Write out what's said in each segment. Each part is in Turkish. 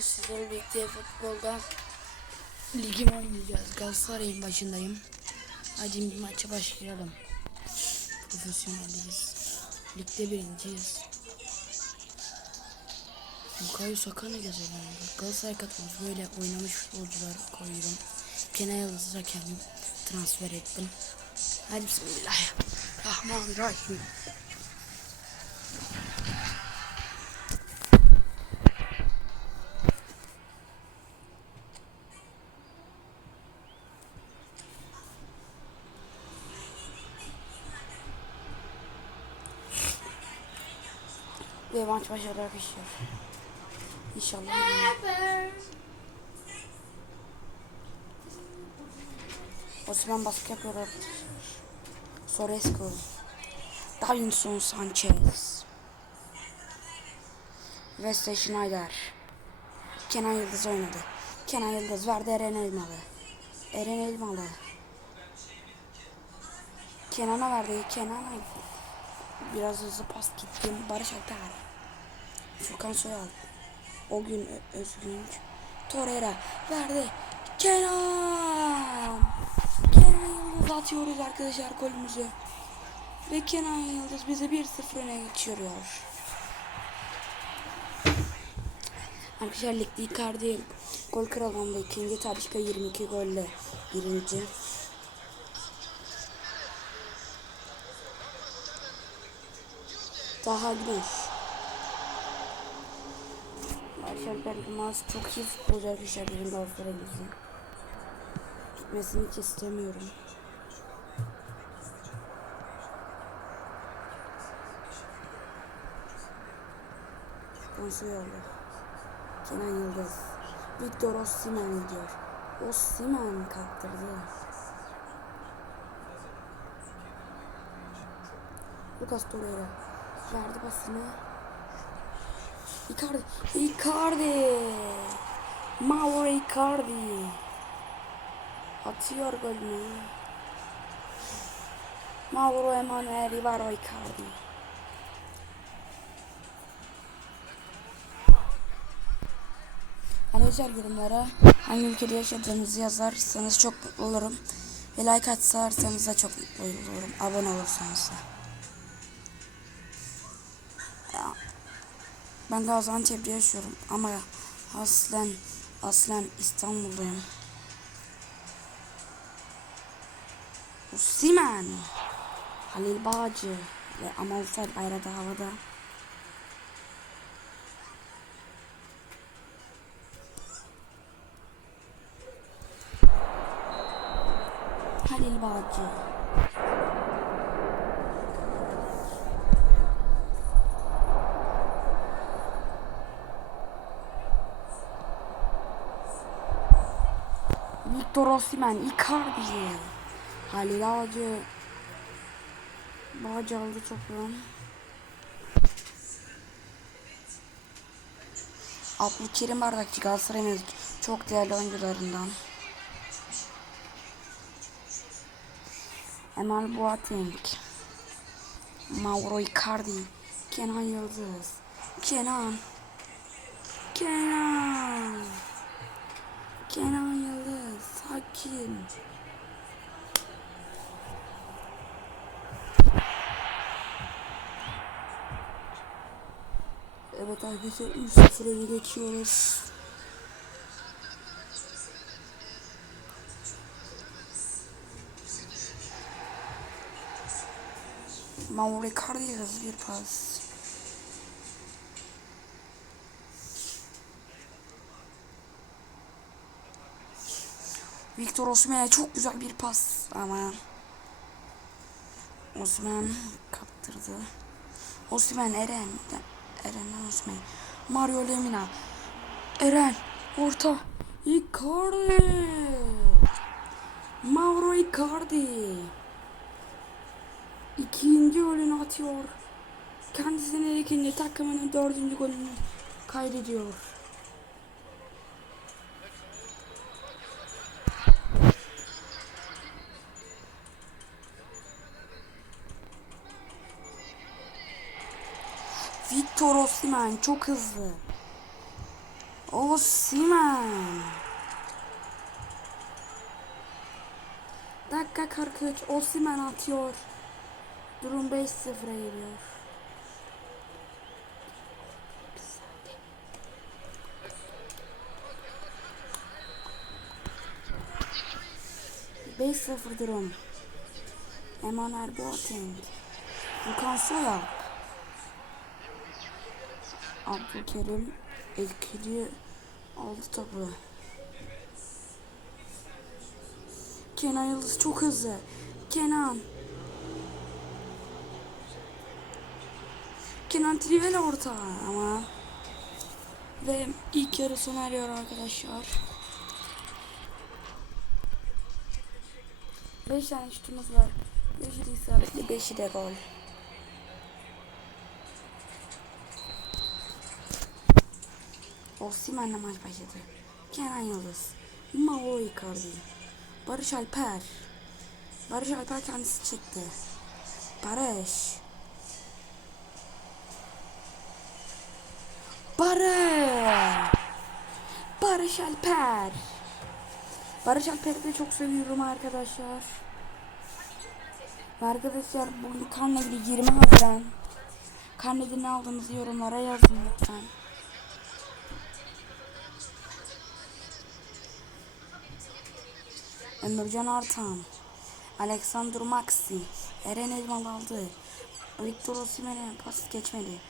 bugün sizlerle birlikte futbolda ligim oynayacağız. Galatasaray'ın başındayım. Hadi bir maça başlayalım. Profesyoneliz. Ligde birinciyiz. Bukayo Saka ne güzel oynadı. Galatasaray katılmış böyle oynamış futbolcular koyuyorum. Kenan Yıldız'ı kendim transfer ettim. Hadi bismillah. Rahmanirrahim. Ve maç başarılı arkadaşlar. İnşallah. Osman baskı yapıyor. Soresco. Davinson Sanchez. Wesley Schneider. Kenan Yıldız oynadı. Kenan Yıldız verdi Eren Elmalı. Eren Elmalı. Kenan'a verdi. Kenan'a biraz hızlı pas gittim. Barış Alper. Furkan Soyal. O gün Özgünç. Torreira verdi. Kenan. Kenan Yıldız atıyoruz arkadaşlar golümüzü. Ve Kenan Yıldız bizi 1-0 öne geçiriyor. Arkadaşlar ligde Icardi gol kralında ikinci Talisca 22 golle birinci. Daha güneş. Arkadaşlar Yılmaz çok iyi futbolcu arkadaşlar bizim Galatasaray'ımızın. Gitmesini hiç istemiyorum. Konsoy oldu. Kenan Yıldız. Victor Osimhen gidiyor. Osimhen kaptırdı. Lucas Torreira verdi pasını. Icardi. Icardi. Mauro Icardi. Atıyor golünü. Mauro Emanuel Rivaro Icardi. Arkadaşlar yorumlara hangi ülkede yaşadığınızı yazarsanız çok mutlu olurum. Ve like atarsanız da çok mutlu olurum. Abone olursanız da. Ben Gaziantep'te yaşıyorum ama aslen aslen İstanbul'dayım. Osimhen. Halil Bağcı ve Amalfel bayrağı havada. Halil Bağcı. Victor Osimhen, Icardi. Halil Ağacı. Bağcı aldı topu. Abdülkerim Bardakçı Galatasaray'ın çok değerli oyuncularından. Emel Boateng. Mauro Icardi. Kenan Yıldız. Kenan. Kenan. Kenan Yıldız. Sakin. Evet arkadaşlar 3-0 öne geçiyoruz. Mauro Icardi hızlı bir pas. Victor Osimhen'e çok güzel bir pas ama Osman kaptırdı. Osman Eren Eren Osman Mario Lemina Eren orta Icardi Mauro Icardi ikinci golünü atıyor. Kendisine ikinci takımının dördüncü golünü kaydediyor. Victor Osimhen çok hızlı. O Osimhen. Dakika 43. Osimhen atıyor. Durum 5-0'a geliyor. Beş sıfır durum. Emanuel Boateng. Lukan Soya. Abdülkerim etkili aldı topu. Kenan Yıldız çok hızlı. Kenan. Kenan Trivel orta ama. Ve ilk yarı sona eriyor arkadaşlar. 5 tane şutumuz var. 5'i de isabetli, 5'i de gol. Osimhen'le maç başladı. Kenan Yıldız. Mauro Icardi. Barış Alper. Barış Alper kendisi çıktı. Barış. Barış. Barış Alper. Barış Alper'i de çok seviyorum arkadaşlar. Arkadaşlar bugün karneli 20 Haziran. Karnede ne aldığınızı yorumlara yazın lütfen. Ömürcan Artan, Alexander Maxi, Eren Elmalı aldı. Victor Osimhen'e pas geçmedi.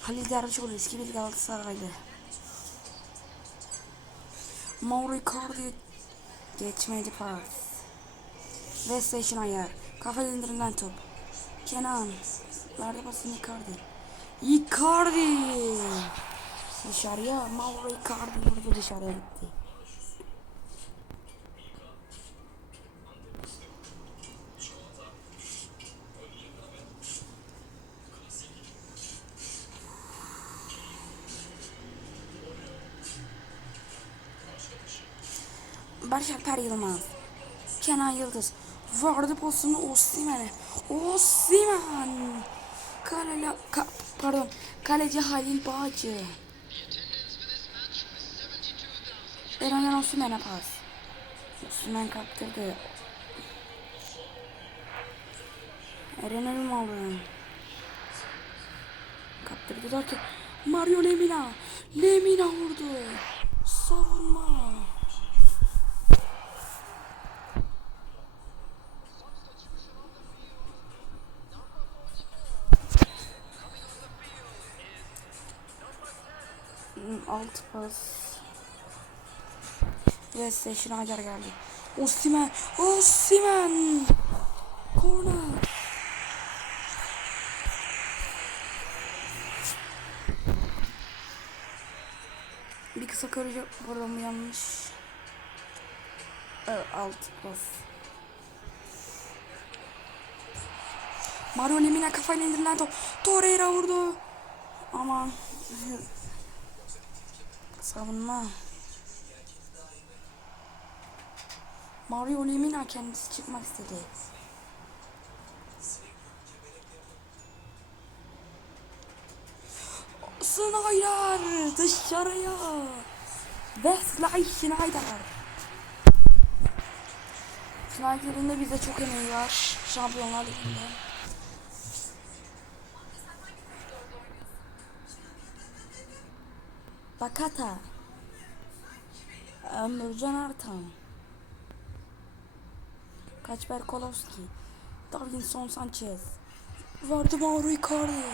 Halil Dervişoğlu eski bir Galatasaraylı. Mauro Icardi geçmedi pas. Ve Station ayar. Kafa indirilen top. Kenan. Verdi pasını Icardi. Icardi. Dışarıya Mauro Icardi vurdu dışarıya gitti. Barış Alper Yılmaz. Kenan Yıldız. Vardı pozisyonu Osimhen'e. Osimhen. Kale, ka, pardon. Kaleci Halil Bağcı. Eren Osimhen'e pas. Osimhen kaptırdı. Eren Elmalı. Kaptırdı derken Mario Lemina. Lemina vurdu. Alt pas. Ve Station Hacer geldi. Osimhen. Osimhen. Corner. Bir kısa karıcı burada mı yanlış? Evet, alt pas. Mario Lemina kafayla indirilen top. Torreira vurdu. Aman. Savunma. Mario Lemina kendisi çıkmak istedi. Snyder dışarıya. Wesley Snyder. Snyder'in de bize çok emeği var. Şampiyonlar Ligi'nde. Bakata. Ömürcan Artan. Kaçber Kolowski. Davinson Sanchez. Vardı Mauro Icardi.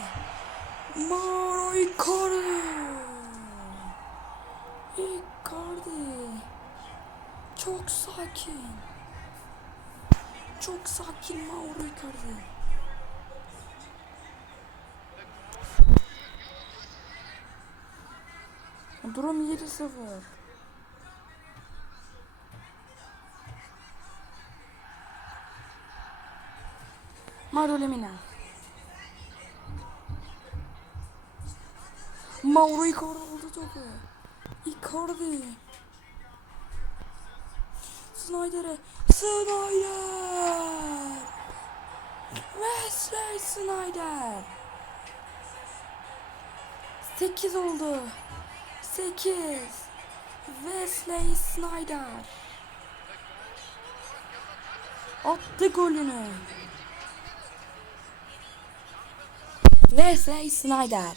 Mauro Icardi. Icardi. Çok sakin. Çok sakin Mauro Icardi. Durum 7-0. Mauro Lemina. Mauro Icardi aldı topu. Icardi. Snyder'e. Snyder. Wesley Snyder. 8 oldu. 8. Wesley Snyder. Attı golünü. Wesley Snyder.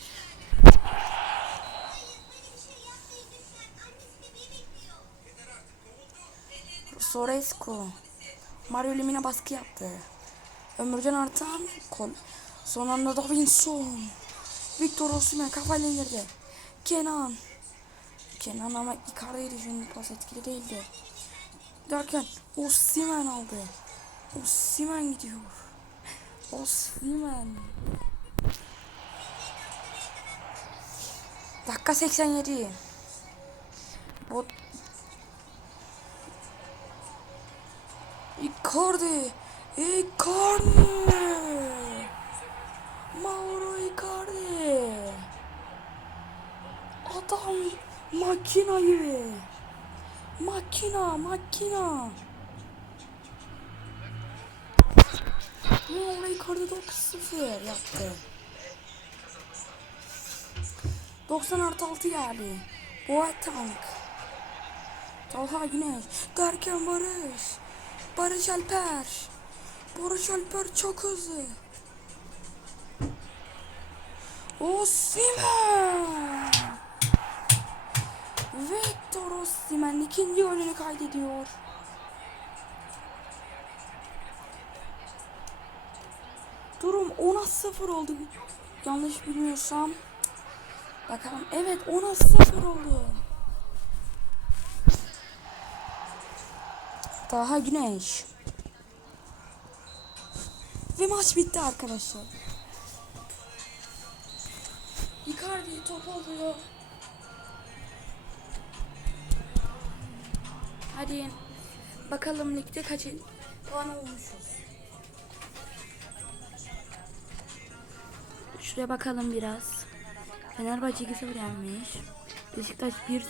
Sorescu. Mario Lemina baskı yaptı. Ömürcan Artan kol. Son anda Davinson. Victor Osimhen kafayla indirdi. Kenan. Kenan ama Icardi'ydi şimdi pas etkili değildi. Derken Osimhen aldı. Osimhen gidiyor. Osimhen. Dakika 87. Bot Icardi. Icardi. Mauro Icardi. Adam makina gibi. Makina, makina. Mauro Icardi 9-0 yaptı. 90 artı 6 geldi. Boateng. Talha Güneş. Derken Barış. Barış Alper. Barış Alper çok hızlı. Osimhen. Victor Osimhen ikinci golünü kaydediyor. Durum 10'a 0 oldu. Yanlış bilmiyorsam. Bakalım. Evet 10'a 0 oldu. Daha güneş. Ve maç bitti arkadaşlar. Icardi top alıyor. Hadi bakalım ligde kaç puan olmuşuz. Şuraya bakalım biraz. Fenerbahçe 2-0 yenmiş. Beşiktaş 1-0.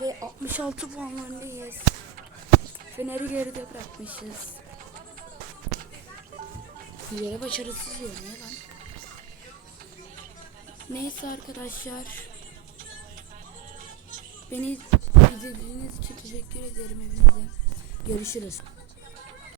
Ve 66 puan öndeyiz. Fener'i geride bırakmışız. Yere başarısız yönüyor lan. Neyse arkadaşlar. Beni izlediğiniz için teşekkür ederim hepinize. Görüşürüz.